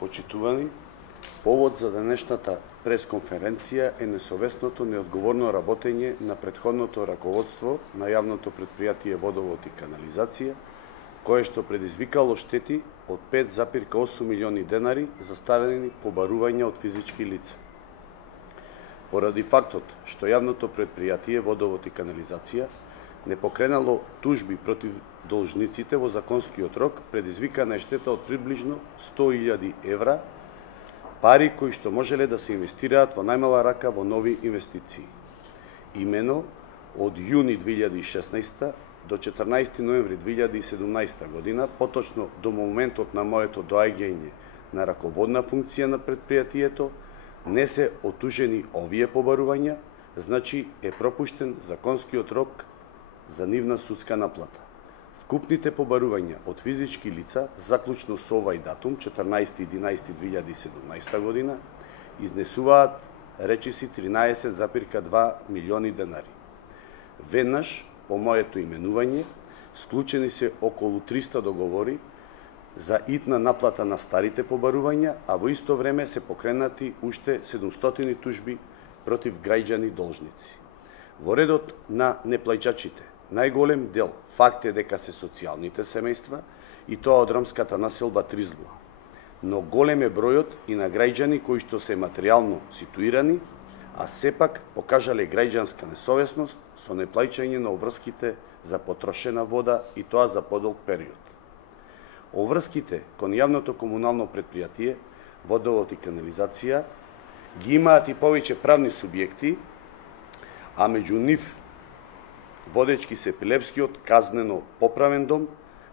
Почитувани, повод за денешната пресконференција е несовесното неодговорно работење на претходното раководство на јавното претпријатие Водовод и канализација, кое што предизвикало штети од 5,8 милиони денари застарени побарувања од физички лица. Поради фактот што јавното претпријатие Водовод и канализација не покренало тужби против должниците во законскиот рок, предизвикана е штета од приближно 100.000 евра, пари кои што можеле да се инвестираат во најмала рака во нови инвестиции. Имено, од јуни 2016 до 14 ноември 2017 година, поточно до моментот на моето доаѓање на раководна функција на претпријатието, не се отужени овие побарувања, значи е пропуштен законскиот рок за нивна судска наплата. Вкупните побарувања од физички лица, заклучно со овај датум, 14.11.2017 година, изнесуваат речиси 13,2 милиони денари. Веднаш, по моето именување, склучени се околу 300 договори за итна наплата на старите побарувања, а во исто време се покренати уште 700 тужби против граѓани должници. Во редот на неплаќачите, најголем дел факт е дека се социјалните семејства и тоа од ромската населба Тризлуа. Но голем е бројот и на граѓани кои што се материјално ситуирани, а сепак покажале граѓанска несовесност со неплаќање на обврските за потрошена вода и тоа за подолг период. Обврските кон јавното комунално претпријатие Водовод и канализација ги имаат и повеќе правни субјекти, а меѓу нив водечки се Пилепскиот казнено поправен дом,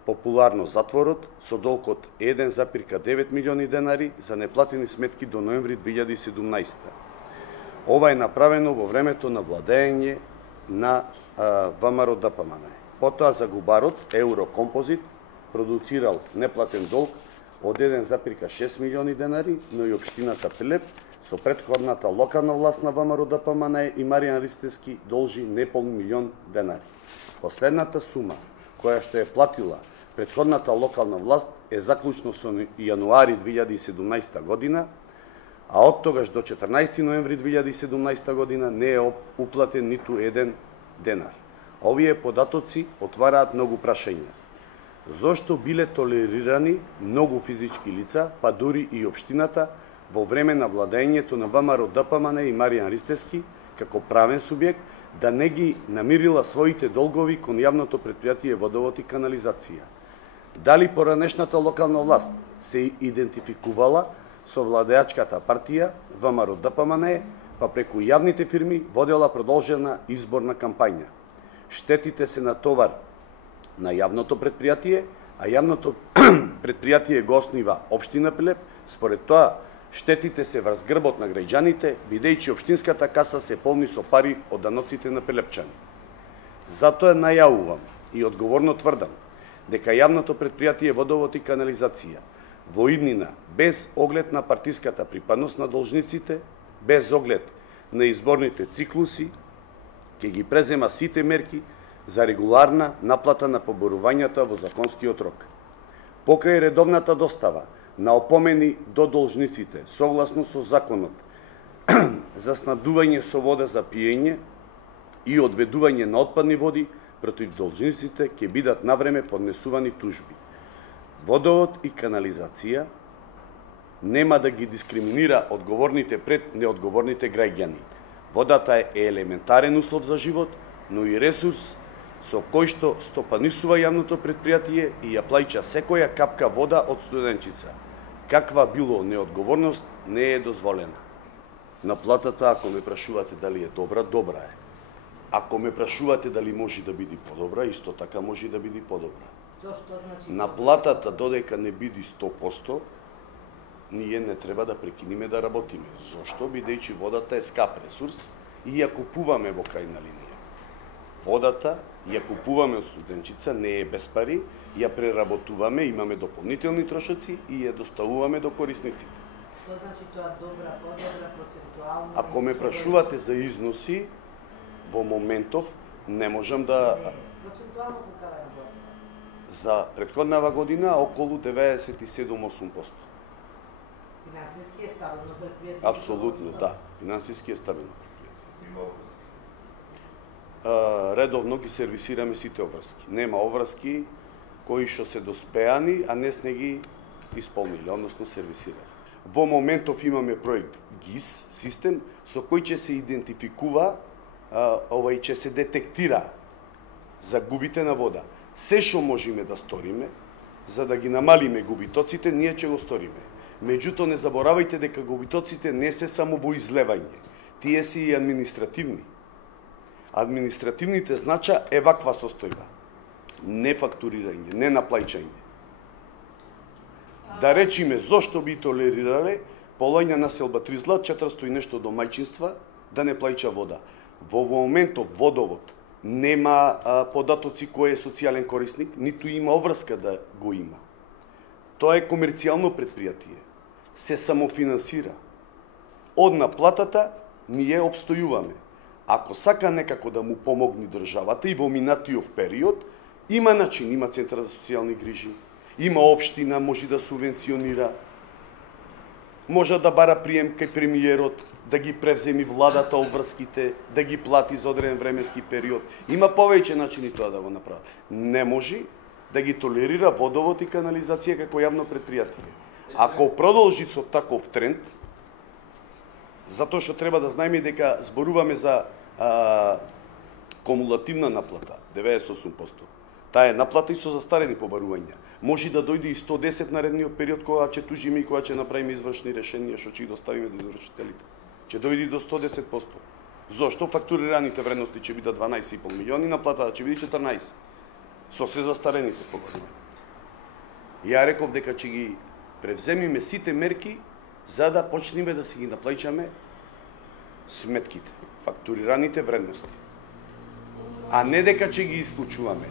популарно затворот, со долг од 1,9 милиони денари за неплатени сметки до ноември 2017. Ова е направено во времето на владење на ВМРО ДПМН. Потоа Загубарот, Еврокомпозит, продуцирал неплатен долг од 1,6 милиони денари, но и општината Пилеп со претходната локална власт на ВМРО ДПМН и Маријан Ристевски должи непол милион денари. Последната сума, која што е платила претходната локална власт, е заклучно со јануари 2017 година, а од тогаш до 14 ноември 2017 година не е уплатен ниту еден денар. Овие податоци отвараат многу прашања. Зошто биле толерирани многу физички лица, па дури и општината, во време на владењето на ВМРО ДПМН и Маријан Ристевски, како правен субјект, да не ги намирила своите долгови кон јавното претпријатие Водовод и канализација? Дали поранешната локална власт се идентификувала со владеачката партија ВМРО ДПМН, па преку јавните фирми водела продолжена изборна кампања? Штетите се на товар на јавното претпријатие, а јавното претпријатие го основа општина Пилеп, според тоа штетите се врз грбот на граѓаните, бидејќи општинската каса се полни со пари од даноците на пилепчани. Затоа најавувам и одговорно тврдам дека јавното претпријатие Водовод и канализација во иднина, без оглед на партиската припадност на должниците, без оглед на изборните циклуси, ќе ги презема сите мерки за регуларна наплата на поборувањата во законскиот рок. Покрај редовната достава на опомени до должниците, согласно со законот за снабдување со вода за пиење и одведување на отпадни води, против должниците ќе бидат навреме поднесувани тужби. Водовод и канализација нема да ги дискриминира одговорните пред неодговорните граѓани. Водата е елементарен услов за живот, но и ресурс со кој што стопанисува јавното претпријатие и ја плаќа секоја капка вода од студенчица. Каква било неодговорност не е дозволена. Наплатата, ако ме прашувате дали е добра, добра е. Ако ме прашувате дали може да биде подобра, исто така може да биде подобра. Наплатата додека не биде 100%, ние не треба да прекиниме да работиме. Зошто? Бидејќи водата е скап ресурс и ја купуваме во крајна линија. Водата ја купуваме од студенчица, не е без пари, ја преработуваме, имаме дополнителни трошоци и ја доставуваме до корисниците. Што значи тоа добра, подобра, процентуално? Ако ме прашувате за износи, во моментов не можам да... Процентуално какава е водата? За претходнава година околу 97-8%. Финансиски е стабилно предпријатие. Апсолутно, да. Финансиски е стабилно предпријатие. Има обврски. Редовно ги сервисираме сите обврски. Нема обврски кои што се доспеани, а не сме ги исполнили, односно сервисирали. Во моментов имаме проект ГИС систем со кој ќе се идентификува, ќе се детектира загубите на вода. Се што можеме да сториме за да ги намалиме губитоците, ние ќе го сториме. Меѓутоа не заборавајте дека губитоците не се само во излевање, тие се и административни. Административните знача е ваква состојба. Не фактурирање, не наплаќање. Да речиме, зошто би толерирале полоња населба Тризла, 400 и нешто домаќинства, да не плаќа вода. Во моментов водовод нема податоци кој е социјален корисник, ниту има обврска да го има. Тоа е комерцијално предпријатие. Се самофинансира. Од наплатата ние обстојуваме. Ако сака некако да му помогне државата и во минатиот период, има начин, има центар за социјални грижи, има општина, може да субвенционира, може да бара прием кај премиерот, да ги превземи владата обврските, да ги плати за одреден временски период. Има повеќе начини тоа да го направи. Не може да ги толерира водовод и канализација како јавно предпријатие. Ако продолжи со таков тренд, затоа што треба да знаеме дека зборуваме за кумулативна наплата, 98%. Таа е наплата и со застарени побарувања. Може да дојде и 110 наредниот период кога ќе тужиме и кога ќе направиме извршни решенија што ќе ги доставиме до извршителите. Ќе дојде и до 110%. Зошто? Фактурираните вредности ќе бидат 12,5 милиони, наплатата ќе биде 14. Со се застарените побарувања. Ја реков дека ќе ги превземиме сите мерки за да почнеме да си ги наплаќаме сметките, фактурираните вредности. А не дека ќе ги исклучуваме.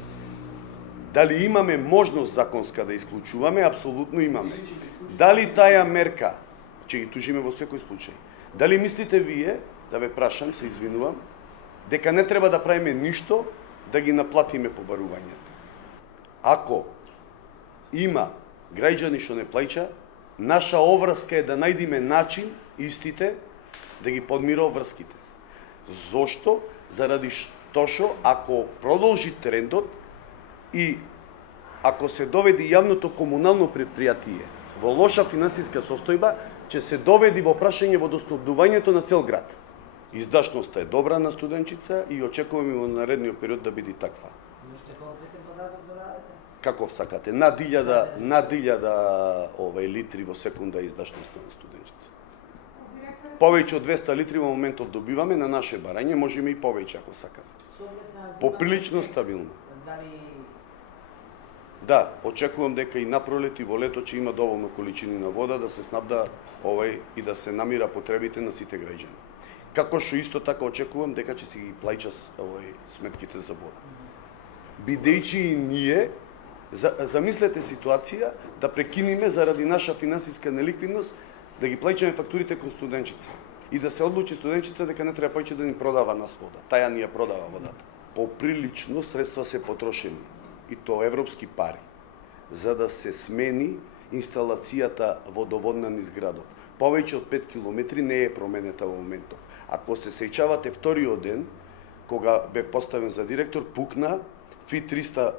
Дали имаме можност законска да исклучуваме? Апсолутно имаме. Дали таа мерка ќе ги тужиме во секој случај? Дали мислите вие, да ве прашам, се извинувам, дека не треба да правиме ништо да ги наплатиме побарувањата? Ако има граѓани што не плаќа, наша обврска е да најдиме начин истите да ги подмира обврските. Зошто? Заради што ако продолжи трендот и ако се доведи јавното комунално предпријатие во лоша финансиска состојба, ќе се доведи во прашање водоснабдувањето на цел град. Издашноста е добра на студенчица и очекуваме во наредниот период да биде таква. Каков сакате? Над 1000 литри во секунда издашноста на студенчица. Повеќе од 200 литри во моментов добиваме на наше барање, можеме и повеќе ако сакаме. Поприлично стабилно. Да, очекувам дека и напролет и во лето ќе има доволно количини на вода да се снабда и да се намира потребите на сите граѓани. Како што исто така очекувам дека ќе си ги плаќа сметките за вода. Бидејќи и ние замислете ситуација да прекиниме заради наша финансиска неликвидност да ги плаќаме фактурите кон студенчица и да се одлучи студенчица дека не треба повеќе да ни продава нас вода. Таја ни ја продава водата. Поприлично средства се потрошени, и то европски пари, за да се смени инсталацијата водоводна низ градов. Повеќе од 5 километри не е променета во моментов. Ако се сеќавате вториот ден, кога бев поставен за директор, пукна Фи-300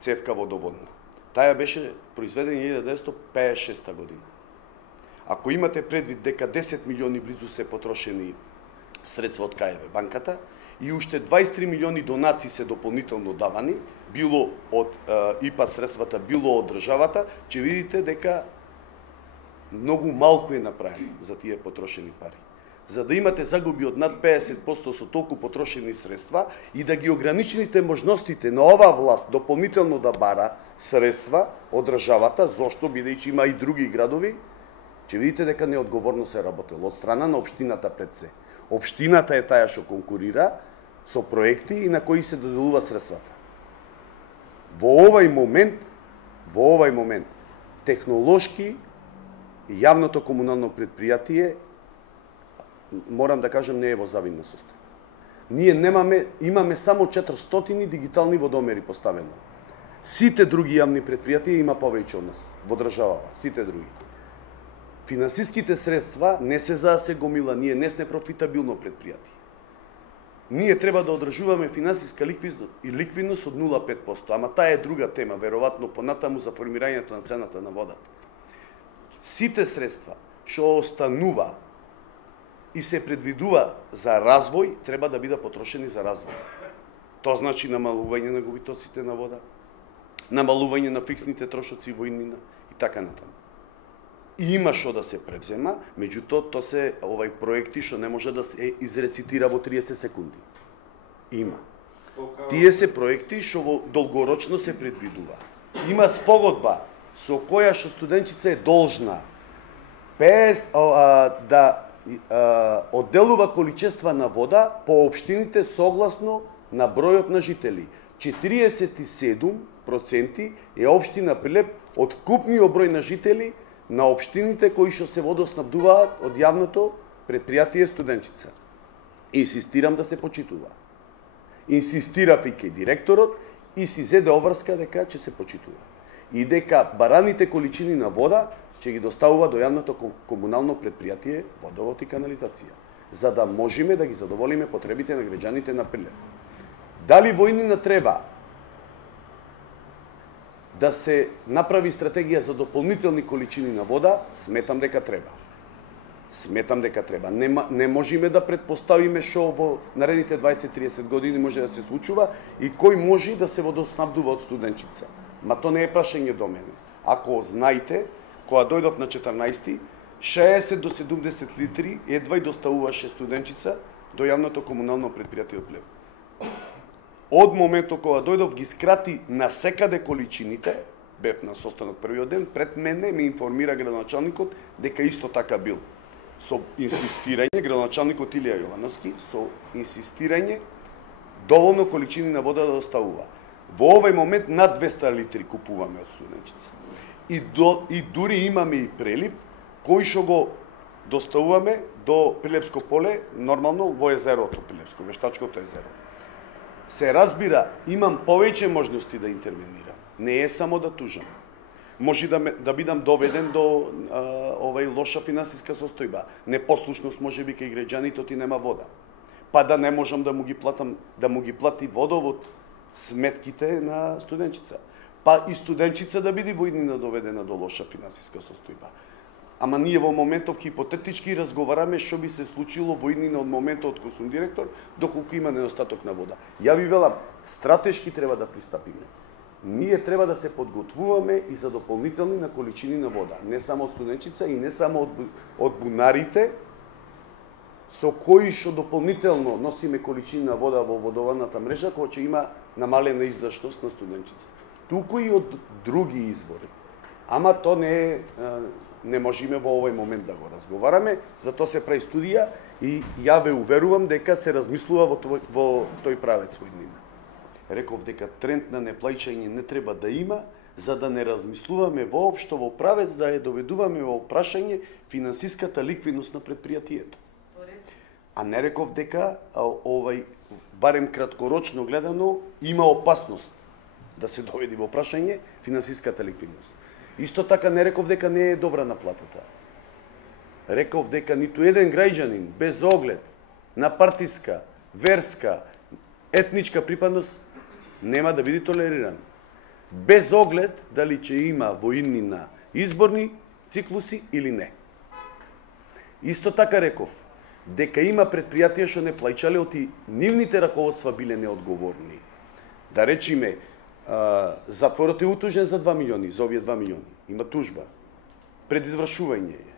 цевка водоводна. Таја беше произведена 1956 година. Ако имате предвид дека 10 милиони близу се потрошени средства од КФВ банката и уште 23 милиони донации се дополнително давани, било од ИПА средствата, било од државата, ќе видите дека многу малку е направено за тие потрошени пари. За да имате загуби од над 50% со толку потрошени средства и да ги ограничените можностите на оваа власт дополнително да бара средства од државата, зошто бидејќи има и други градови, ќе видите дека неодговорно се работело од страна на општината пред се. Општината е таја што конкурира со проекти и на кои се доделува средствата. Во овај момент, технолошки јавното комунално предпријатие, морам да кажам, не е во завидна состојба. Ние имаме само 400 дигитални водомери поставено. Сите други јавни предпријатија има повеќе од нас во државава, сите други. Финансиските средства не се за да се гомила, ние не сме профитабилно предпријатие. Ние треба да одржуваме финансиска ликвидност од 0,5%, ама таа е друга тема, веројатно понатаму за формирањето на цената на водата. Сите средства што останува и се предвидува за развој, треба да бидат потрошени за развој. Тоа значи намалување на губитоците на вода, намалување на фиксните трошоци во иднина и така натаму. И има што да се превзема, меѓутоа тоа се проекти што не може да се изрецитира во 30 секунди. Има. Тие се проекти што во долгорочно се предвидува. Има спогодба со која што студентчица е должна да одделува количества на вода по општините согласно на бројот на жители. 47% е општина Прилеп од вкупниот број на жители на општините кои што се водоснабдуваат од јавното предпријатие Студентчица. Инсистирам да се почитува. Инсистирав и кај директорот и си зеде обврска дека ќе се почитува. И дека бараните количини на вода ќе ги доставува до јавното комунално предпријатие Водовод и канализација, за да можеме да ги задоволиме потребите на граѓаните на Прилеп. Дали во иднина треба да се направи стратегија за дополнителни количини на вода, сметам дека треба. Сметам дека треба. Не можеме да предпоставиме што во наредните 20-30 години може да се случува и кој може да се водоснабдува од Студентчица. Ма тоа не е прашање до мене. Ако знаете, кога дојдов на 14-ти, 60 до 70 литри едва и доставуваше Студентчица до јавното комунално предпријатие од Прилеп. Од моментот кога дојдов ги скрати на секаде количините, бев на состанок првиот ден, пред мене ме информира градоначалникот дека исто така бил. Со инсистирање, градоначалникот Илија Јовановски, со инсистирање, доволно количини на вода да доставува. Во овој момент над 200 литри купуваме од Студентчица. И дури имаме и прелив, кој што го доставуваме до Прилепско поле, нормално во езерото Прилепско, Вештачкото езеро. Се разбира, имам повеќе можности да интервенирам. Не е само да тужам. Може да бидам доведен до лоша финансиска состојба. Непослушност може би кај граѓаните ти нема вода. Па да не можам да му ги плати Водовод сметките на Студентчица. Па и Студентчица да биде во иднина доведена до лоша финансиска состојба. Ама ние во моментов хипотетички разговараме што би се случило во иднина од моментот кога сум директор, доколку има недостаток на вода. Ја ви велам, стратешки треба да пристапиме. Ние треба да се подготвуваме и за дополнителни на количини на вода. Не само од Студентчица и не само од бунарите, со кои што дополнително носиме количини на вода во водоводната мрежа, која ќе има намалена издашност на Студентчица. Туку и од други извори. Ама то не можеме во овој момент да го разговараме, затоа се прави студија и ја ве уверувам дека се размислува во тој правец во иднина. Реков дека тренд на неплаќање не треба да има, за да не размислуваме воопшто во правец да ја доведуваме во прашање финансиската ликвидност на предпријатието. А не реков дека барем краткорочно гледано има опасност да се доведи во прашање финансиската ликвидност. Исто така не реков дека не е добра наплатата. Реков дека ниту еден граѓанин без оглед на партиска, верска, етничка припадност нема да биде толериран. Без оглед дали ќе има во иднина изборни циклуси или не. Исто така реков дека има предпријатија што не плаќале оти нивните раководства биле неодговорни. Да речиме, затворот е утужен за 2 милиони, за овие 2 милиони. Има тужба. Пред извршување е.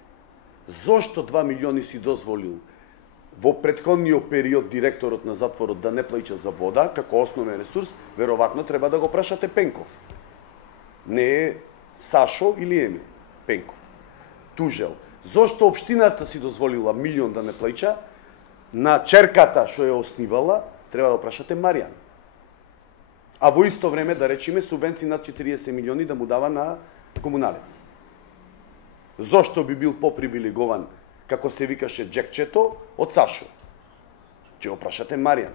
Зошто 2 милиони си дозволил во претходниот период директорот на затворот да не плаќа за вода, како основен ресурс, веројатно треба да го прашате Пенков. Не е Сашо или Еми Пенков. Тужел. Зошто општината си дозволила милион да не плаќа, на черката што ја оснивала, треба да прашате Маријан. А во исто време, да речеме, субвенции над 40 милиони да му дава на комуналец. Зошто би бил попривилегован, како се викаше Джекчето, од Сашо? Ќе го прашате Маријан.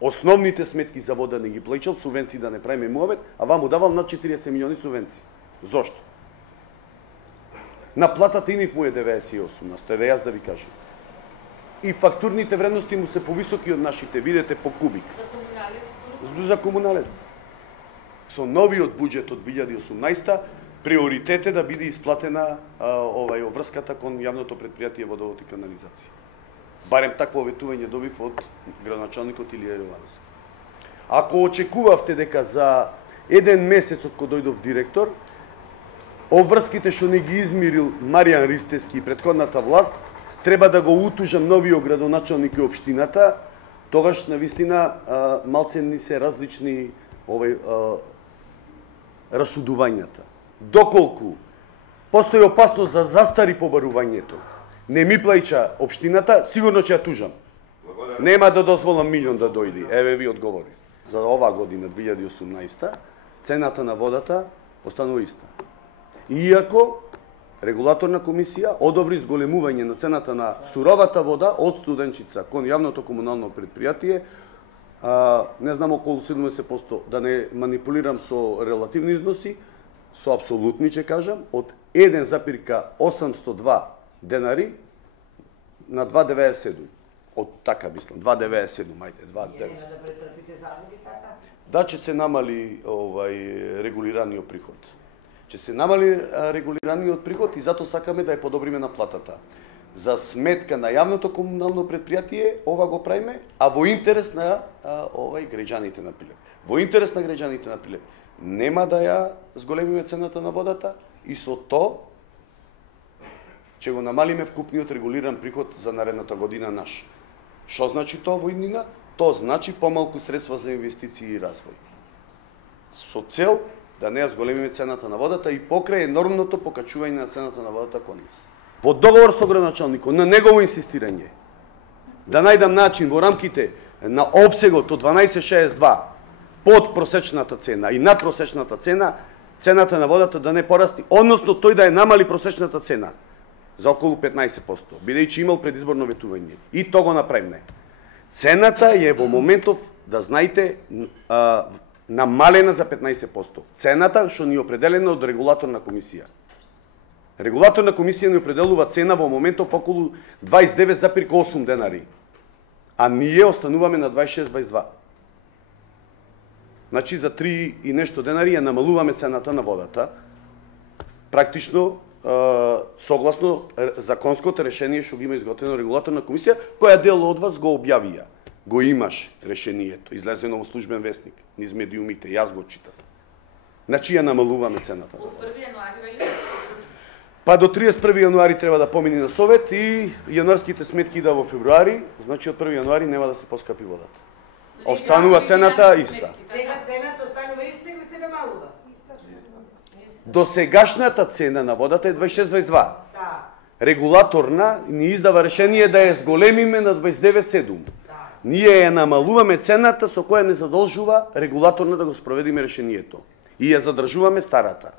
Основните сметки за вода не ги плаќал, субвенции да не правиме муабет, а вам му давал над 40 милиони субвенции. Зошто? На платата и нив му е 98%, еве јас да ви кажам. И фактурните вредности му се повисоки од нашите, видете по кубик. За комуналец. Со новиот буџет од 2018 приоритет е да биде исплатена обврската кон јавното предпријатие водовод и канализација. Барем такво ветување добив од градоначалникот Илија Јовановски. Ако очекувавте дека за еден месец од кога дојдов директор, обврските што не ги измирил Маријан Ристевски и претходната власт, треба да го утужам новиот градоначалник и општината, тогаш навистина малце ни се различни расудувањата. Доколку постои опасност да застари побарувањето, не ми плаќа општината, сигурно ќе ја тужам. Нема да дозволам милион да дојде. Еве ви одговори. За оваа година, 2018, цената на водата останува иста. Иако регулаторна комисија одобри зголемување на цената на суровата вода од Студенчица кон јавното комунално предпријатие, не знам околу 70%, да не манипулирам со релативни износи, со апсолутни ќе кажам, од 1,802 денари на 2,97. Од така мислам, 2,97, ајде, 2,900. Да, ќе се намали регулираниот приход. Ќе се намали регулираниот приход и затоа сакаме да ја подобриме на платата. За сметка на јавното комунално предпријатие, ова го правиме, а во интерес на граѓаните на Прилеп. Во интерес на граѓаните на Прилеп. Нема да ја зголемиме цената на водата и со тоа ќе го намалиме вкупниот регулиран приход за наредната година наш. Што значи тоа во иднина? Тоа значи помалку средства за инвестиции и развој. Со цел да не ја зголемиме цената на водата и покрај енормното покачување на цената на водата кон нас. Во договор со градоначалникот, на негово инсистирање, да најдам начин во рамките на опсегот од 12,62 под просечната цена и над просечната цена, цената на водата да не порасти, односно тој да ја намали просечната цена за околу 15%, бидејќи имал предизборно ветување. И тоа го направиме. Цената е во моментов, да знаете, намалена за 15%. Цената што ни определена од регулаторна комисија. Регулаторна комисија ни определува цена во моментов околу 29,8 денари. А ние остануваме на 26-22. Значи за 3 и нешто денари ја намалуваме цената на водата. Практично согласно законското решение што ги има изготвено регулаторна комисија, која дел од вас го објавија. Го имаш решението, излезено во службен вестник, низ медиумите, јас го читав. Значи ја намалуваме цената. Од 1 јануари Па до 31 јануари треба да помине на совет и јануарските сметки да во февруари, значи од 1 јануари нема да се поскапи водата. Останува цената иста. Сега цената останува иста или се намалува? До сегашната цена на водата е 26,22. Регулаторна ни издава решение да ја зголемиме на 29,7. Ние ја намалуваме цената со која не задолжува регулаторна да го спроведиме решението. И ја задржуваме старата.